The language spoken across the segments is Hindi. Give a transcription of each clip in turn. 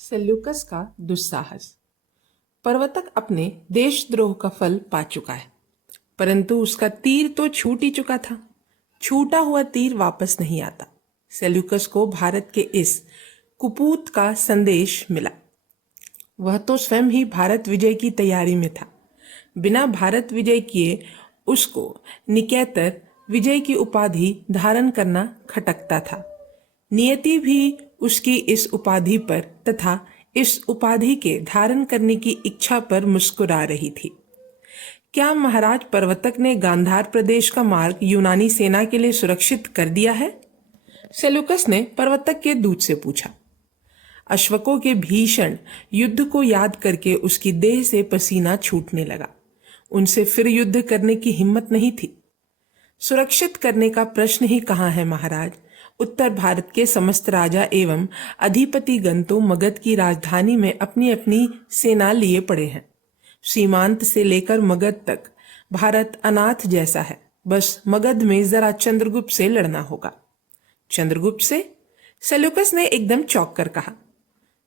सेल्यूकस का दुस्साहस। पर्वतक अपने देशद्रोह का फल पा चुका है, परंतु उसका तीर तो छूट ही चुका था। छूटा हुआ तीर वापस नहीं आता। सेल्यूकस को भारत के इस कुपूत का संदेश मिला। वह तो स्वयं ही भारत विजय की तैयारी में था। बिना भारत विजय किए उसको निकेतर विजय की उपाधि धारण करना खटकता था। नियति भी उसकी इस उपाधि पर तथा इस उपाधि के धारण करने की इच्छा पर मुस्कुरा रही थी। क्या महाराज पर्वतक ने गांधार प्रदेश का मार्ग यूनानी सेना के लिए सुरक्षित कर दिया है? सेल्यूकस ने पर्वतक के दूत से पूछा। अश्वकों के भीषण युद्ध को याद करके उसकी देह से पसीना छूटने लगा। उनसे फिर युद्ध करने की हिम्मत नहीं थी। सुरक्षित करने का प्रश्न ही कहाँ है महाराज। उत्तर भारत के समस्त राजा एवं अधिपतिगण तो मगध की राजधानी में अपनी अपनी सेना लिए पड़े हैं। सीमांत से लेकर मगध तक भारत अनाथ जैसा है। बस मगध में जरा चंद्रगुप्त से लड़ना होगा। चंद्रगुप्त से? सेल्यूकस ने एकदम चौंक कर कहा।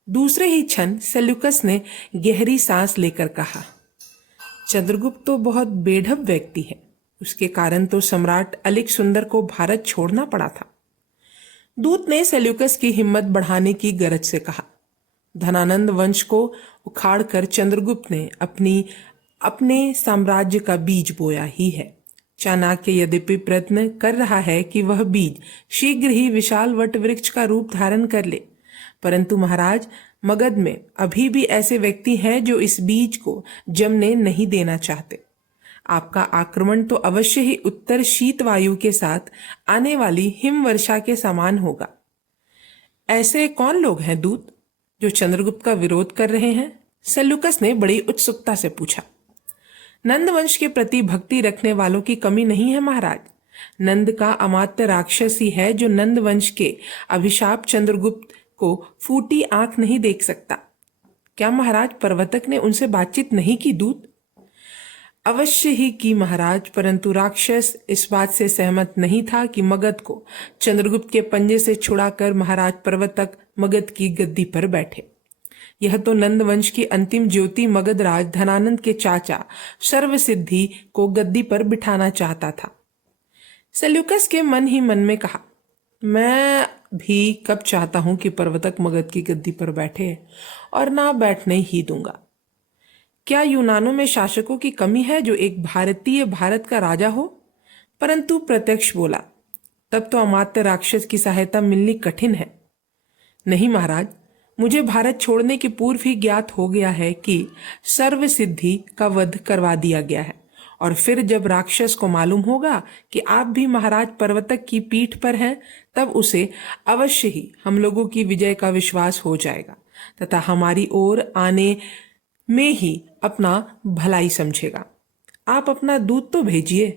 दूसरे ही क्षण सेल्यूकस ने गहरी सांस लेकर कहा, चंद्रगुप्त तो बहुत बेढप व्यक्ति है। उसके कारण तो सम्राट अलिक सुंदर को भारत छोड़ना पड़ा था। दूत ने सेल्यूकस की हिम्मत बढ़ाने की गरज से कहा। धनानंद वंश को उखाड़कर चंद्रगुप्त ने अपने साम्राज्य का बीज बोया ही है। चाणक्य यद्यपि प्रयत्न कर रहा है कि वह बीज शीघ्र ही विशाल वट वृक्ष का रूप धारण कर ले, परंतु महाराज मगध में अभी भी ऐसे व्यक्ति हैं जो इस बीज को जमने नहीं देना चाहते। आपका आक्रमण तो अवश्य ही उत्तर शीत वायु के साथ आने वाली हिम वर्षा के समान होगा। ऐसे कौन लोग हैं दूत जो चंद्रगुप्त का विरोध कर रहे हैं? सेल्यूकस ने बड़ी उत्सुकता से पूछा। नंद वंश के प्रति भक्ति रखने वालों की कमी नहीं है महाराज। नंद का अमात्य राक्षस ही है जो नंद वंश के अभिशाप चंद्रगुप्त को फूटी आंख नहीं देख सकता। क्या महाराज पर्वतक ने उनसे बातचीत नहीं की दूत? अवश्य ही की महाराज, परंतु राक्षस इस बात से सहमत नहीं था कि मगध को चंद्रगुप्त के पंजे से छुड़ाकर महाराज पर्वतक मगध की गद्दी पर बैठे। यह तो नंद वंश की अंतिम ज्योति मगध राज धनानंद के चाचा सर्वसिद्धि को गद्दी पर बिठाना चाहता था। सेल्यूकस के मन ही मन में कहा, मैं भी कब चाहता हूं कि पर्वतक मगध की गद्दी पर बैठे, और ना बैठने ही दूंगा। क्या यूनानों में शासकों की कमी है जो एक भारतीय भारत का राजा हो? परंतु प्रत्यक्ष बोला, तब तो अमात्य राक्षस की सहायता मिलनी कठिन है। नहीं महाराज, मुझे भारत छोड़ने के पूर्व ही ज्ञात हो गया है कि सर्वसिद्धि का वध करवा दिया गया है, और फिर जब राक्षस को मालूम होगा कि आप भी महाराज पर्वतक की पीठ पर हैं, तब उसे अवश्य ही हम लोगों की विजय का विश्वास हो जाएगा तथा हमारी ओर आने में ही अपना भलाई समझेगा। आप अपना दूत तो भेजिए।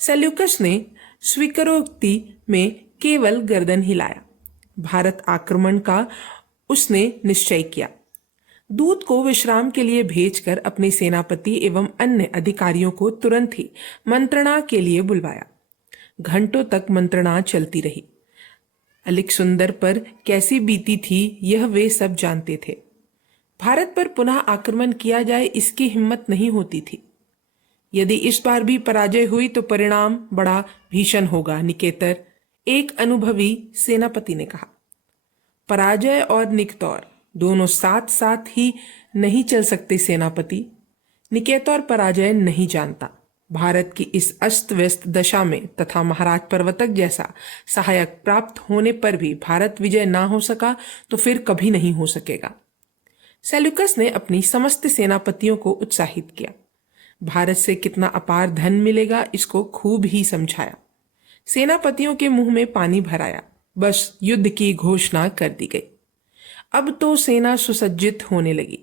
सेल्यूकस ने स्वीकारोक्ति में केवल गर्दन हिलाया। भारत आक्रमण का उसने निश्चय किया। दूत को विश्राम के लिए भेजकर अपने सेनापति एवं अन्य अधिकारियों को तुरंत ही मंत्रणा के लिए बुलवाया। घंटों तक मंत्रणा चलती रही। अलिक सुंदर पर कैसी बीती थी यह वे सब जानते थे। भारत पर पुनः आक्रमण किया जाए इसकी हिम्मत नहीं होती थी। यदि इस बार भी पराजय हुई तो परिणाम बड़ा भीषण होगा निकेतर, एक अनुभवी सेनापति ने कहा। पराजय और निकतौर दोनों साथ साथ ही नहीं चल सकते सेनापति। निकेतर पराजय नहीं जानता। भारत की इस अस्त व्यस्त दशा में तथा महाराज पर्वतक जैसा सहायक प्राप्त होने पर भी भारत विजय ना हो सका तो फिर कभी नहीं हो सकेगा। सेल्यूकस ने अपनी समस्त सेनापतियों को उत्साहित किया। भारत से कितना अपार धन मिलेगा इसको खूब ही समझाया। सेनापतियों के मुंह में पानी भराया। बस युद्ध की घोषणा कर दी गई। अब तो सेना सुसज्जित होने लगी।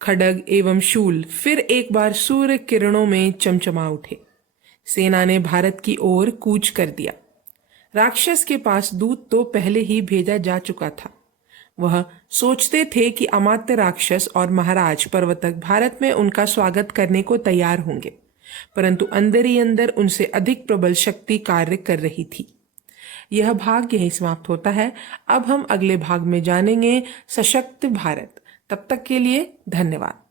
खड्ग एवं शूल फिर एक बार सूर्य किरणों में चमचमा उठे। सेना ने भारत की ओर कूच कर दिया। राक्षस के पास दूत तो पहले ही भेजा जा चुका था। वह सोचते थे कि अमात्य राक्षस और महाराज पर्वतक भारत में उनका स्वागत करने को तैयार होंगे, परंतु अंदर ही अंदर उनसे अधिक प्रबल शक्ति कार्य कर रही थी। यह भाग यही समाप्त होता है। अब हम अगले भाग में जानेंगे सशक्त भारत। तब तक के लिए धन्यवाद।